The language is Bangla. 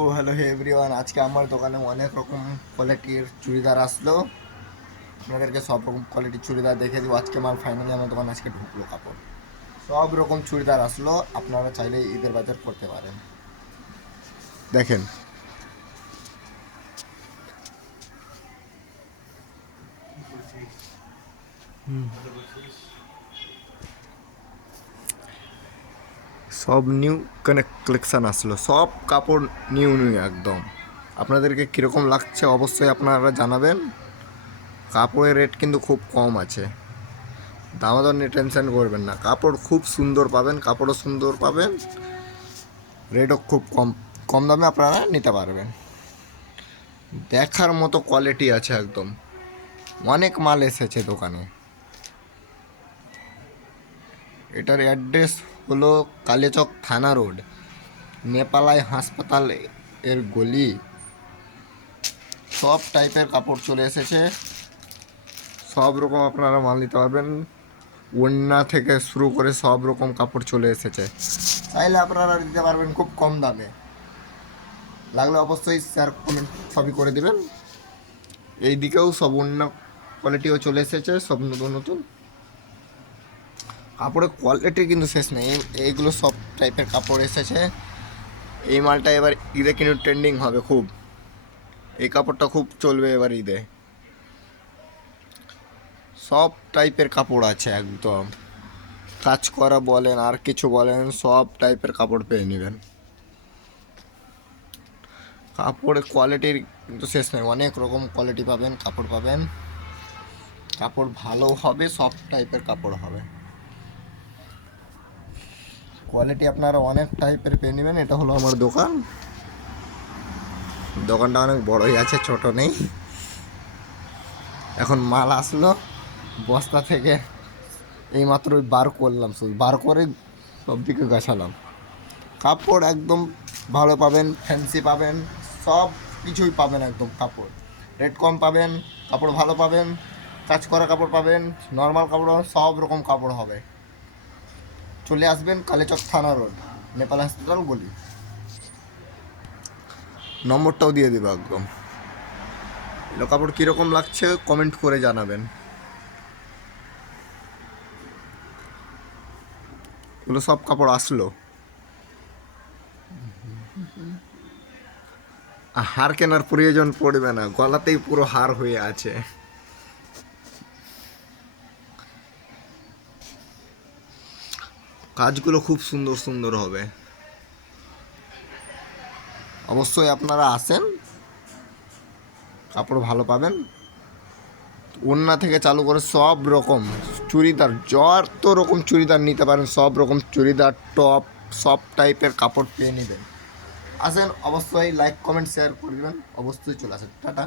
তো হ্যালো হে এভরিওয়ান, আজকে আমার দোকানে অনেক রকম কোয়ালিটির চুড়িদার আসলো। আপনাদেরকে সব রকম কোয়ালিটির চুড়িদার দেখে দিব। আজকে মাল ফাইনালি আমার দোকানে আজকে ঢুকলো কাপড়। সব রকম চুড়িদার আসলো, আপনারা চাইলে ঈদের বাজার করতে পারেন। দেখেন, সব নিউ কালেকশান আসলো, সব কাপড় নিউ নিউ একদম। আপনাদেরকে কীরকম লাগছে অবশ্যই আপনারা জানাবেন। কাপড়ের রেট কিন্তু খুব কম আছে, দামাদর নিয়ে টেনশন করবেন না। কাপড় খুব সুন্দর পাবেন, কাপড়ও সুন্দর পাবেন, রেটও খুব কম কম দামে আপনারা নিতে পারবেন। দেখার মতো কোয়ালিটি আছে একদম, অনেক মাল এসেছে দোকানে। এটার অ্যাড্রেস হলো কালিয়াচক থানা রোড, নেপালাই হাসপাতাল এর গলি। সব টাইপের কাপড় চলে এসেছে, সব রকম আপনারা মাল নিতে পারবেন। ওড়না থেকে শুরু করে সব রকম কাপড় চলে এসেছে, চাইলে আপনারা দিতে পারবেন খুব কম দামে। লাগলে অবশ্যই শেয়ার কমেন্ট সবই করে দেবেন। এই দিকেও সব অন্য কোয়ালিটিও চলে এসেছে, সব নতুন নতুন কাপড়ের কোয়ালিটি কিন্তু শেষ নেই। এইগুলো সব টাইপের কাপড় এসেছে। এই মালটা এবার ঈদে কিন্তু ট্রেন্ডিং হবে খুব, এই কাপড়টা খুব চলবে এবার ঈদে। সব টাইপের কাপড় আছে একদম, কাজ করা বলেন আর কিছু বলেন, সব টাইপের কাপড় পেয়ে নেবেন। কাপড়ের কোয়ালিটির কিন্তু শেষ নেই, অনেক রকম কোয়ালিটি পাবেন, কাপড় পাবেন। কাপড় ভালো হবে, সব টাইপের কাপড় হবে, কোয়ালিটি আপনারা অনেক টাইপের পেয়ে নেবেন। এটা হলো আমার দোকান, দোকানটা অনেক বড়ই আছে, ছোট নেই। এখন মাল আসলো বস্তা থেকে, এইমাত্র বার করলাম, শুধু বার করে সব দিকে গাছালাম। কাপড় একদম ভালো পাবেন, ফ্যান্সি পাবেন, সব কিছুই পাবেন একদম। কাপড় রেট কম পাবেন, কাপড় ভালো পাবেন, কাজ করা কাপড় পাবেন, নর্মাল কাপড় পাবেন, সব রকম কাপড় হবে। চলে আসবেন কালিয়াচক থানা রোড, নেপাল হাসপাতাল গলি। নম্বরটাও দিয়ে দেবো একদম। এগুলো কাপড় কীরকম লাগছে কমেন্ট করে জানাবেন। এগুলো সব কাপড় আসলো, হার কেনার প্রয়োজন পড়বে না, গলাতেই পুরো হার হয়ে আছে। কাজগুলো খুব সুন্দর সুন্দর হবে, অবশ্যই আপনারা আসেন, কাপড় ভালো পাবেন। ওড়না থেকে চালু করে সব রকম চুড়িদার, যত রকম চুড়িদার নিতে পারেন, সব রকম চুড়িদার, টপ, সব টাইপের কাপড় পেয়ে নেবেন। আসেন, অবশ্যই লাইক কমেন্ট শেয়ার করে দেবেন, অবশ্যই চলে আসেন। টাটা।